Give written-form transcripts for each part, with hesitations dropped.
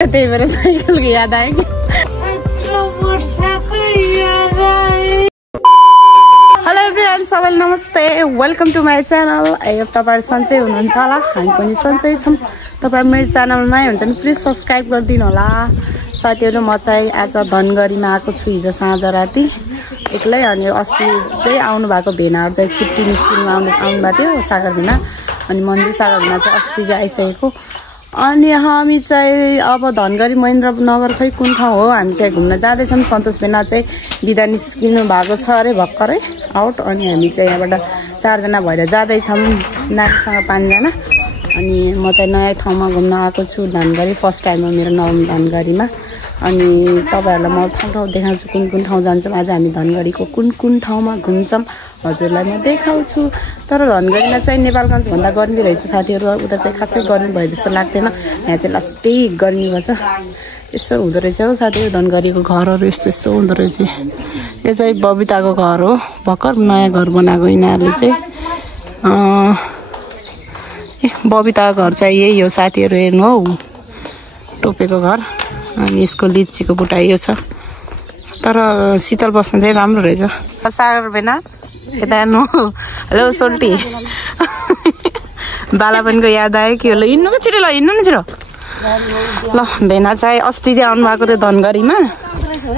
त्यही भएर साइकलको याद आयो कि। हेलो एभ्रिवान, सबैलाई नमस्ते, वेलकम टु माई च्यानल। तपाईँहरू सन्चै हुनुहुन्छ होला, हामी पनि सन्चै छौँ। तपाईँहरू मेरो च्यानल नयाँ हुन्छ भने प्लिज सब्सक्राइब गरिदिनु होला। साथीहरू, म चाहिँ आज धनगढीमा आएको छु हिजो साँझ राति एक्लै। अनि अस्ति चाहिँ आउनुभएको भेनाहरू चाहिँ छुट्टी निस्किनु आउनुभएको थियो सागर भेना, अनि मन्दिर सागर भेना चाहिँ अस्ति चाहिँ आइसकेको। अनि हामी चाहिँ अब धनगढी महेन्द्रनगर खै कुन ठाउँ हो, हामी चाहिँ घुम्न जाँदैछौँ। सन्तोष भेना चाहिँ बिदा निस्किनु भएको छ अरे भर्खरै आउट। अनि हामी चाहिँ यहाँबाट 4 जना भएर जाँदैछौँ, नानीसँग 5 जना। अनि म चाहिँ नयाँ ठाउँमा घुम्न आएको छु धनगढी, फर्स्ट टाइम हो मेरो धनगढीमा। अनि तपाईँहरूलाई म ठाउँ देखाउँछु कुन कुन ठाउँ जान्छौँ। आज हामी धनगढीको कुन ठाउँमा घुम्छौँ हजुरलाई म देखाउँछु। तर धनगढीमा चाहिँ नेपालगञ्जभन्दा गर्मी रहेछ साथीहरू, उता चाहिँ खासै गर्मी भयो जस्तो लाग्दैन, यहाँ चाहिँ लास्टै गर्मी भएछ। यस्तो हुँदो रहेछ हौ साथीहरू, धनगढीको घरहरू यस्तो हुँदो रहेछ। यो चाहिँ बबिताको घर हो, भर्खर नयाँ घर बनाएको यिनीहरूले चाहिँ। बबिताको घर चाहिँ यही हो साथीहरू, हेर्नु हौ टोपेको घर। अनि यसको लिचीको बुट्टा यो छ, तर शीतल बस्न चाहिँ राम्रो रहेछ। सागर भेना यता हेर्नु। हेलो सोल्टी। बालापनको याद आयो कि ल हिँड्नु पो छिटो, ल हिँड्नु न छिटो। ल भेना चाहिँ अस्ति चाहिँ आउनुभएको थियो धनगढीमा,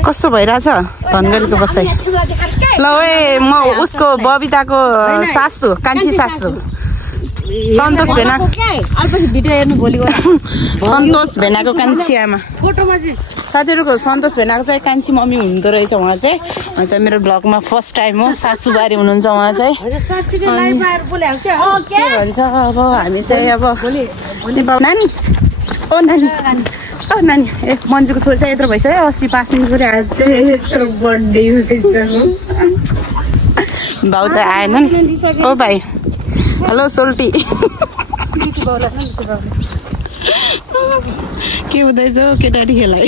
कस्तो भइरहेछ धनगढीको बसाइ। ल ओए, म उसको बबिताको सासू, कान्छी सासू सन्तोष भेना, सन्तोष भेनाको कान्छी आमा साथीहरूको। सन्तोष भेनाको चाहिँ कान्छी मम्मी हुँदो रहेछ उहाँ चाहिँ मेरो ब्लगमा फर्स्ट टाइम हो, सासूबारी हुनुहुन्छ उहाँ चाहिँ। के भन्छ अब हामी चाहिँ अब नानी, ओ नानी, ओ नानी, ए मन्जुको छोरी चाहिँ यत्रो भइसक्यो, अस्ति 5 दिन छोरी आज चाहिँ यत्रो बर्थडे भाउ चाहिँ आएनन्। ओ भाइ, हेलो सोल्टी। के हुँदैछ केटाटी खेलाइ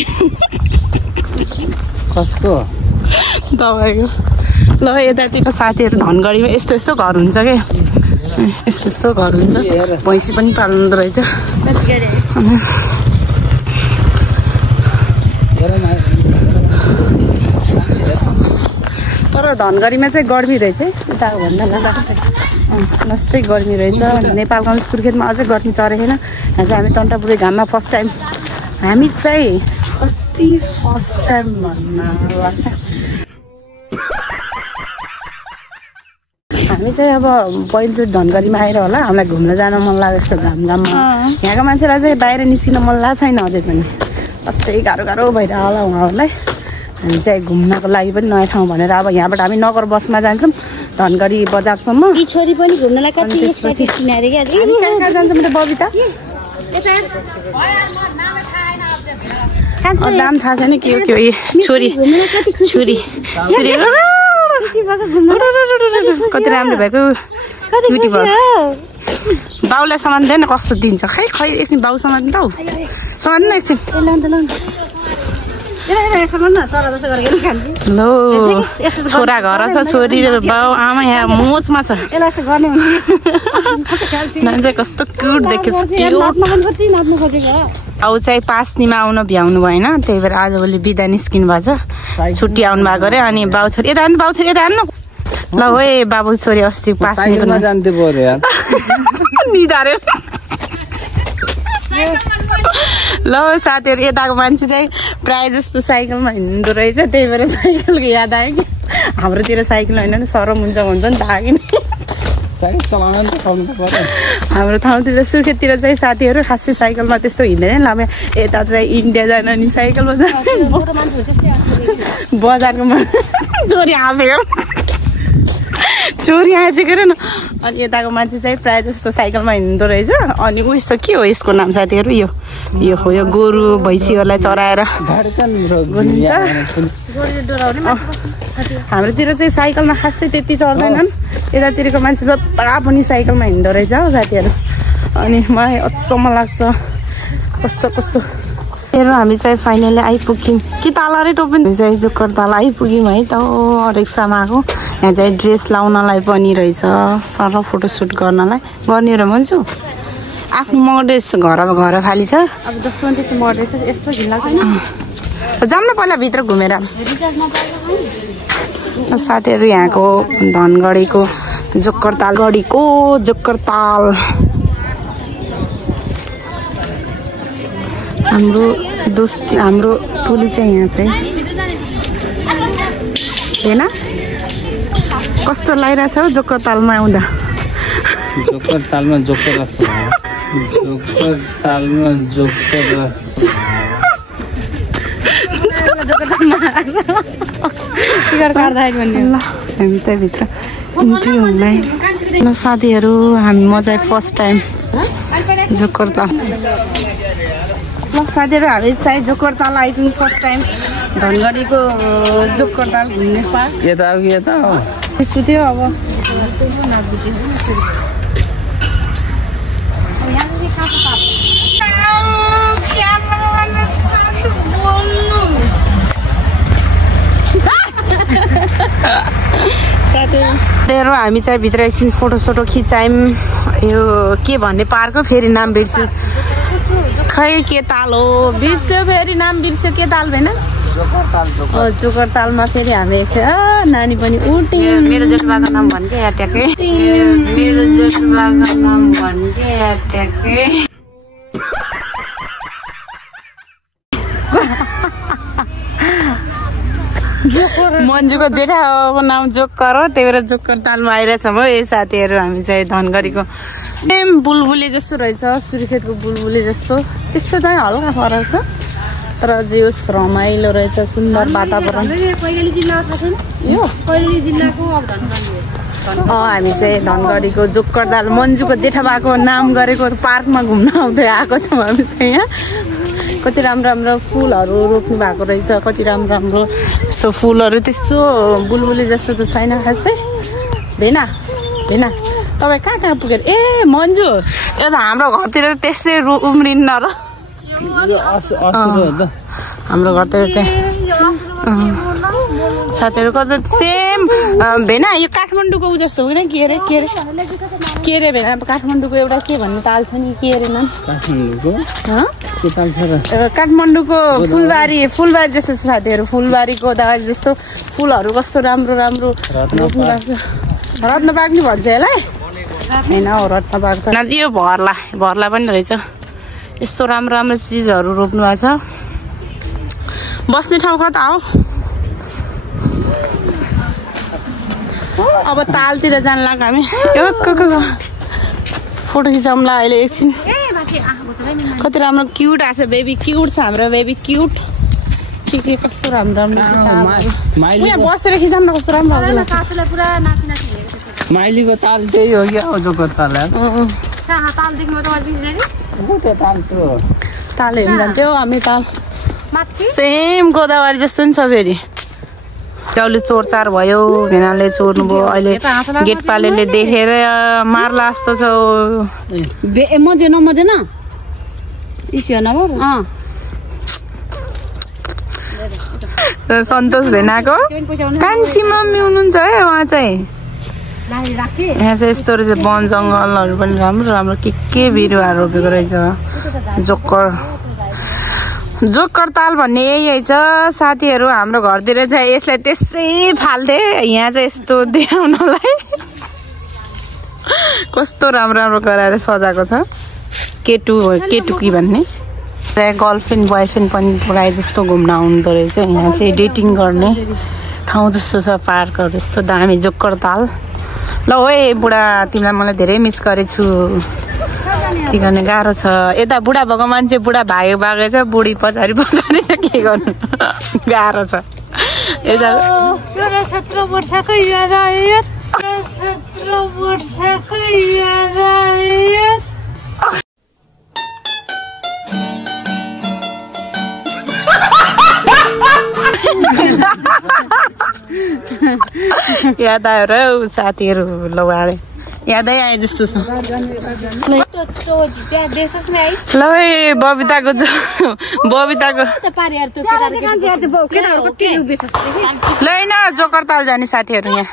कसको तपाईँको? ल यतातिर साथीहरू धनगढीमा यस्तो घर हुन्छ क्या, यस्तो घर हुन्छ। भैँसी पनि पाल्नु रहेछ। तर धनगढीमा चाहिँ गर्मी रहेछ है, उताको भन्दा लास्टै गर्मी रहेछ। नेपालगञ्ज सुर्खेतमा अझै गर्मी चढेको छैन। यहाँ चाहिँ हामी टन्टापुरी घाममा फर्स्ट टाइम, हामी चाहिँ कति फर्स्ट टाइम भन्नु, हामी चाहिँ अब पहिलोचोटि धनगढीमा आएर होला, हामीलाई घुम्न जान मन लाग्यो यस्तो घाममा। यहाँको मान्छेलाई चाहिँ बाहिर निस्किन मन लागेको छैन अझै पनि, कस्तै गाह्रो भइरह होला उहाँहरूलाई। हामी चाहिँ घुम्नको लागि पनि नयाँ ठाउँ भनेर अब यहाँबाट हामी नगर बसमा जान्छौँ धनगढी बजारसम्म। छोरी पनि घुम्नलाई कति जान्छ मेरो बबिता, नाम थाहा छैन के हो के हो। छोरी कति राम्रो भएको ब्युटी भयो। बाउलाई सामान दिएन कस्तो दिन्छ, खै एकछिन बाउ सामान दिन्छ हौ, सामान न एकछिन। लो छोरा घर छ, छोरी र बाउ आमा यहाँ मोचमा छ। चाहिँ कस्तो क्युट देखेछ। अब चाहिँ 5 दिनमा आउन भ्याउनु भएन, त्यही भएर आजभोलि बिदा निस्किनु भएको छ, छुट्टी आउनु भएको अरे। अनि बाउ छोरी यता हान्नु, बाउ छोरी यता हान्नु। ल ओए बाबु छोरी अस्ति 5 दिनमा निधारे। ल साथीहरू, यताको मान्छे चाहिँ प्रायः जस्तो साइकलमा हिँड्दो रहेछ, त्यही भएर साइकलको याद आयो कि। हाम्रोतिर साइकल होइन नि सरम हुन्छ नि ताकि नि हाम्रो ठाउँतिर सुर्खेततिर चाहिँ साथीहरू खासै साइकलमा त्यस्तो हिँड्दैन। अब यता चाहिँ इन्डिया जान नि साइकलमा जाने, बजारको छोरी हाँसेको अरे न। अनि यताको मान्छे चाहिँ प्रायः जस्तो साइकलमा हिँड्दो रहेछ। अनि उयस त के हो यसको नाम साथीहरू, यो हो यो गोरु भैँसीहरूलाई चराएर हाम्रोतिर चाहिँ साइकलमा खासै त्यति चढ्दैनन्, यतातिरको मान्छे जता पनि साइकलमा हिँड्दो रहेछ हो साथीहरू। अनि मलाई अचम्म लाग्छ कस्तो हेर। हामी चाहिँ फाइनली आइपुग्यौँ कि ताल रे टोपन चाहिँ जोकर ताल आइपुग्यौँ है त रिक्सामा आएको। यहाँ चाहिँ ड्रेस लाउनलाई पनि रहेछ, सर फोटोसुट गर्नलाई गर्ने र भन्छु। आफ्नो मर्डेस घर फाली छ। अब जस्तो पनि त्यस्तो मर्डे छ यस्तो झिल्ला छैन। जाऊँ न पहिला भित्र घुमेर। साथीहरू यहाँको धनगढीको जोक्करताल हाम्रो टोली चाहिँ यहाँ चाहिँ हैन कस्तो लागिरहेछ हौ जोक्करतालमा आउँदा। जोक्करतालमा जोक्कर जस्तो जोक्करतालमा जोक्कर टिकट काट्दाखेरि भन्ने ल हामी चाहिँ भित्र इन्ट्री हुँदै ल साथीहरू म चाहिँ फर्स्ट टाइम जोक्करताल। ल साथीहरू हामी चाहिँ जोक्करताल आइपुग्यौँ फर्स्ट टाइम धनगढीको जोक्करताल घुम्ने पार्क। यता हो सुत्यो अब साथीहरू हामी चाहिँ भित्र एकछिन फोटोसोटो खिचायौँ। यो के भन्ने पार्क हो फेरि नाम बिर्स्यो खै के ताल हो बिर्स्यो फेरि नाम बिर्स्यो के ताल भएन जोक्करतालमा फेरि हामी एकछिन नानी पनि उठ्यो। मेरो जन्मको नाम भन्के ट्याक्कै मेरो जन्मको नाम भन्के ट्याक्कै मन्जुको जेठाको नाम जोक्कर हो त्यही भएर जोक्करतालमा आइरहेछौँ हो। ए साथीहरू हामी चाहिँ धनगढीको सेम बुलबुले जस्तो रहेछ सुर्खेतको बुलबुले जस्तो त्यस्तो चाहिँ हल्का फरक छ तर जोस रमाइलो रहेछ सुन्दर वातावरण। यो हामी चाहिँ धनगढीको जोक्करताल मन्जुको जेठाबाको नाम गरेको पार्कमा घुम्न आउँदै आएको छौँ हामी चाहिँ यहाँ। कति राम्रो फुलहरू रोप्नु भएको रहेछ कति राम्रो यस्तो फुलहरू त्यस्तो बुलबुले जस्तो त छैन खासै। भेना तपाईँ कहाँ पुगेर ए मन्जु यो त हाम्रो घरतिर त्यसै उम्रिन्न र हाम्रो घरतिर चाहिँ साथीहरू कता सेम भेना यो काठमाडौँको उ जस्तो होइन के अरे भेना काठमाडौँको एउटा के भन्ने ताल छ नि के अरे नाम काठमाडौँको फुलबारी जस्तो छ साथीहरू फुलबारीको दाजु जस्तो फुलहरू कस्तो राम्रो रोप्नु भएको छ। रत्नबाग नि भन्छ यसलाई होइन हौ रत्नबाग त यो भर्ला पनि रहेछ यस्तो राम्रो चिजहरू रोप्नु भएको छ। बस्ने ठाउँ कता हो अब तालतिर जान लाग्यो हामी फोटो खिचाउँला अहिले एकछिन। कति राम्रो क्युट आएको छ बेबी क्युट छ हाम्रो बेबी क्युट के कस्तो राम्रो यहाँ बसेर खिचाउँ न कस्तो राम्रो माइलीको ताल त्यही हो क्या जोक्करताल ताल हेर्नु जान्थ्यो हामी ताल सेम गोदावरी जस्तो नि छ फेरि त्याउले चोरचार भयो भेनाले चोर्नु भयो अहिले गेटपालेले देखेर मार्ला जस्तो छ मजेन सन्तोष भेनाको कान्छी मम्मी हुनुहुन्छ है उहाँ चाहिँ यहाँ चाहिँ यस्तो रहेछ वन जङ्गलहरू पनि राम्रो के बिरुवा रोपेको रहेछ। जोक्करताल भन्ने यही छ साथीहरू हाम्रो घरतिर चाहिँ यसलाई त्यसै फाल्थे यहाँ चाहिँ यस्तो देखाउनलाई कस्तो राम्रो गराएर सजाएको छ केटुकी भन्ने गर्लफ्रेन्ड बोयफ्रेन्ड पनि प्राय जस्तो घुम्न आउँदो रहेछ। यहाँ चाहिँ डेटिङ गर्ने ठाउँ जस्तो छ पार्कहरू यस्तो दामी जोक्करताल। ल ओए बुढा तिमीलाई मलाई धेरै मिस गरेछु के गर्ने गाह्रो छ यता बुढा भएको मान्छे बुढा भागेको छ बुढी पछाडि छ के गर्नु गाह्रो छ। यता 17 वर्षको याद आयो 17 वर्षको याद आयो याद आयो र साथीहरू लौवाले यादै आए जस्तो छ। ल बबिताको ल होइन जोक्करताल जाने साथीहरू यहाँ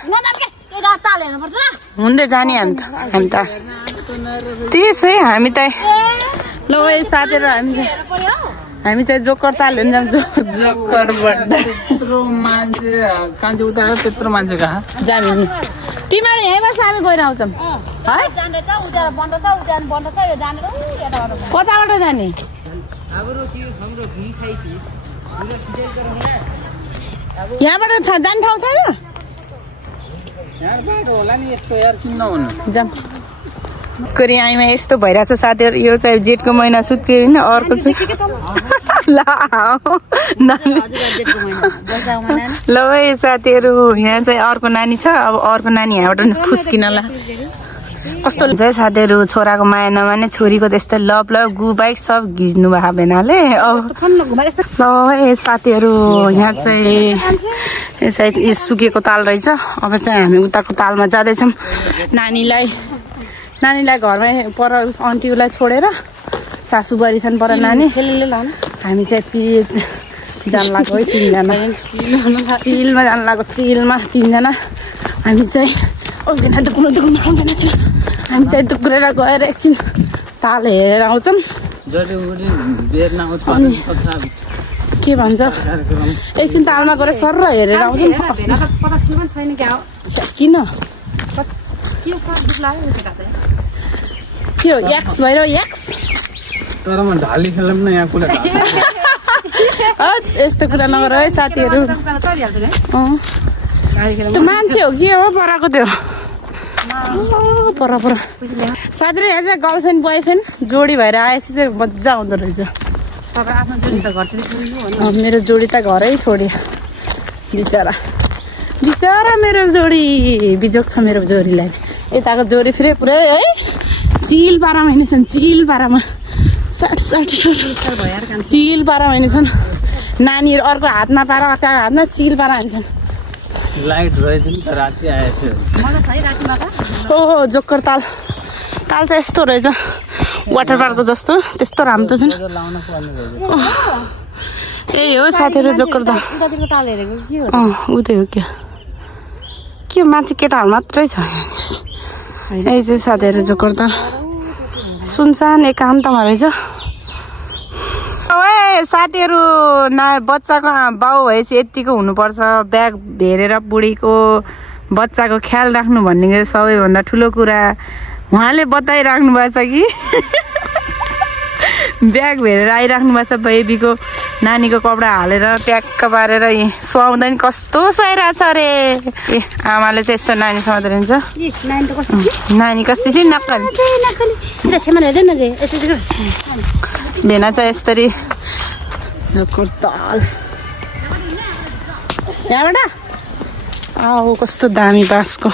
हुँदै जाने हामी त त्यसै हामी त ल साथीहरू हामी चाहिँ जोकर ताल हेर्न जान्छौँ जोकर त्यत्रो मान्छे कान्छे उता त्यत्रो मान्छे कहाँ जाने नि तिमीहरू यहीँ बस हामी गएर आउँछौँ कताबाट जाने यहाँबाट जाने ठाउँ छैन होला नि यस्तो यार किन नहुनु जाऊँ कोरियामा यस्तो भइरहेछ साथीहरू यो चाहिँ जेठको महिना सुत्के होइन अर्को चाहिँ ल है साथीहरू यहाँ चाहिँ अर्को नानी छ अब अर्को नानी यहाँबाट फुस्किनला कस्तो हुन्छ है साथीहरू छोराको माया नमाने छोरीको त्यस्तै लभ गु बाइक सब घिच्नु भएको बेनाले अब ल है साथीहरू यहाँ चाहिँ सायद यो सुकेको ताल रहेछ अब चाहिँ हामी उताको तालमा जाँदैछौँ नानीलाई घरमै पर आन्टीलाई छोडेर सासू बुहारी छन् पर नानी हामी चाहिँ पिएच जान लाग्यो है 3 जना चिलमा जान लाग्यो चिलमा 3 जना हामी चाहिँ हामी चाहिँ टुक्रेर गएर एकछिन ताल हेरेर आउँछौँ के भन्छ एकछिन तालमा गएर सर हेरेर आउँछौँ किन के हो एक्स भएर एक्स तर म ढाली खेलौँ न यहाँ कुरा यस्तो कुरा नगर है साथीहरू त्यो मान्छे हो कि हो पराको त्यो पर साथीहरू यहाँ चाहिँ गर्लफ्रेन्ड बोयफ्रेन्ड जोडी भएर आएपछि चाहिँ मजा आउँदो रहेछ मेरो जोडी त घरै छोड्यो बिचरा मेरो जोडी बिजोक छ मेरो जोडीलाई यताको जोडी फेरि पुरै है चिल पारामा हिँडेछन् चिल पारामा चिल पारामा हिँडेछन् नानीहरू अर्को हातमा पारा अर्को हातमा चिल पारा हिँड्छन् लाइट रहेछ नि त राति आएछ ओहो जोकर ताल चाहिँ यस्तो रहेछ वाटर पार्कको जस्तो त्यस्तो राम्रो छ नि यही हो साथीहरू जोकर ताल उतै हो क्या के मान्छे केटाहरू मात्रै छ यही चाहिँ साथीहरू जोकर ताल सुनसान एकान्तमा रहेछ साथीहरू बच्चाको बाउ भएपछि यतिको हुनुपर्छ ब्याग हेरेर बुढीको बच्चाको ख्याल राख्नु भन्ने सबैभन्दा ठुलो कुरा उहाँले बताइराख्नु भएको छ कि ब्याग हेरेर आइराख्नु भएको छ बेबीको नानीको कपडा हालेर ट्याक्क पारेर सुहाउँदा नि कस्तो सुहाइरहेछ अरे ए आमाले चाहिँ यस्तो नानी सुहाउँदो रहेछ नानी कस्तो चाहिँ नक्कली भेना चाहिँ यसरी जोकर ताल यहाँबाट आऊ कस्तो दामी बाँसको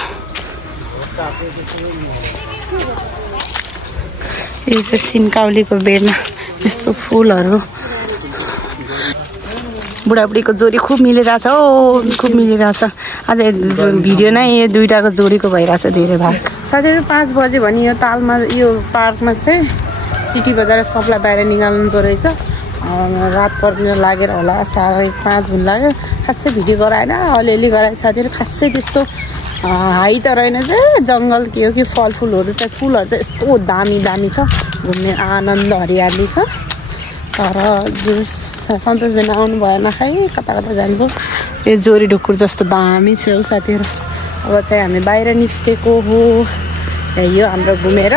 यो चाहिँ सिन्काउलीको बेडमा त्यस्तो फुलहरू बुढाबुढीको जोडी खुब मिलिरहेछ हो खुब मिलिरहेछ आज भिडियो नै यो दुईटाको जोडीको भइरहेछ धेरै भाग साथीहरू 5 बजे भने यो तालमा यो पार्कमा चाहिँ सिटी बजार सबलाई बाहिर निकाल्नु रहेछ रात पर्न लागेर होला 5:30 हुन लाग्यो खासै भिडियो गराएन अलिअलि गराए साथीहरू खासै त्यस्तो हाई त रहेन चाहिँ जङ्गल के हो कि फलफुलहरू चाहिँ फुलहरू चाहिँ यस्तो दामी छ घुम्ने आनन्द हरियाली छ तर जुन सन्तोष बेन आउनु भएन खै कता जानुभयो यो जोरी ढुकुर जस्तो दामी छ हौ साथीहरू अब चाहिँ हामी बाहिर निस्केको हो यो हाम्रो घुमेर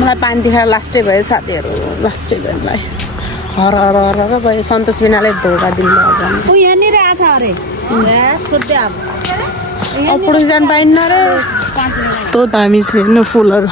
मलाई पानी देखाएर लास्टै भयो साथीहरू लास्टै भयो मलाई हर भयो सन्तोष बेनाले धोका दिनुभयो यहाँनिर आछ अरे अपुड जान पाइन्न रे कस्तो दामी छ हेर्नु फुलहरू